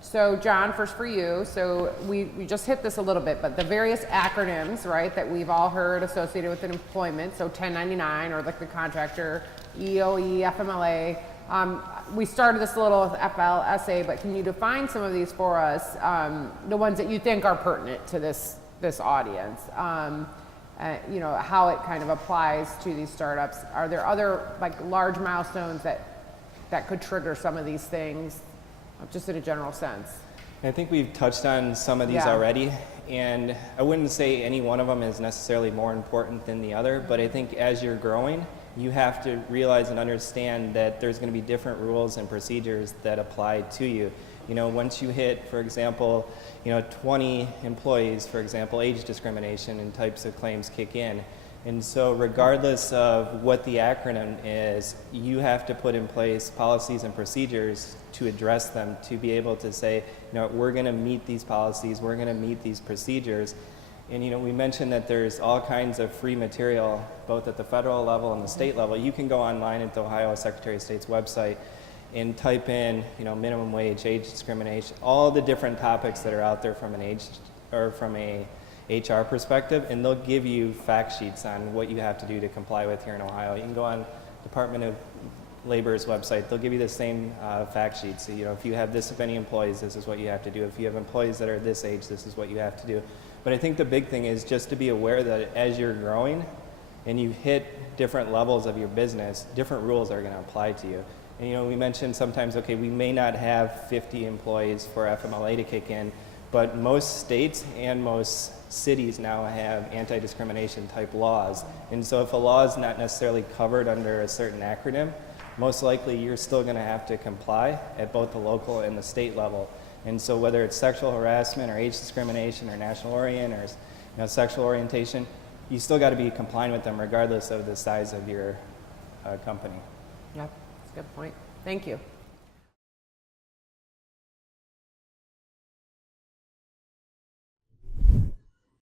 So John, first for you. So we just hit this a little bit, but the various acronyms, right, that we've all heard associated with an employment, so 1099 or like the contractor, EOE, FMLA. We started this a little with FLSA, but can you define some of these for us, the ones that you think are pertinent to this audience? You know, how it kind of applies to these startups. Are there other like large milestones that could trigger some of these things, just in a general sense? I think we've touched on some of these already, and I wouldn't say any one of them is necessarily more important than the other, but I think as you're growing, you have to realize and understand that there's going to be different rules and procedures that apply to you. You know, once you hit, for example, 20 employees, for example, age discrimination and types of claims kick in. And so regardless of what the acronym is, you have to put in place policies and procedures to address them, to be able to say, we're going to meet these policies, we're going to meet these procedures. And we mentioned that there's all kinds of free material, both at the federal level and the state level. You can go online at the Ohio Secretary of State's website and type in, minimum wage, age discrimination, all the different topics that are out there from an age or from a HR perspective, and they'll give you fact sheets on what you have to do to comply with here in Ohio. You can go on Department of Labor's website, they'll give you the same fact sheets. So, if you have this many employees, this is what you have to do. If you have employees that are this age, this is what you have to do. But I think the big thing is just to be aware that as you're growing and you hit different levels of your business, different rules are going to apply to you. And we mentioned sometimes, okay, we may not have 50 employees for FMLA to kick in, but most states and most cities now have anti-discrimination type laws. And so if a law is not necessarily covered under a certain acronym, most likely you're still going to have to comply at both the local and the state level. And so whether it's sexual harassment or age discrimination or national orient or sexual orientation, you still got to be compliant with them regardless of the size of your company. Yep, that's a good point. Thank you.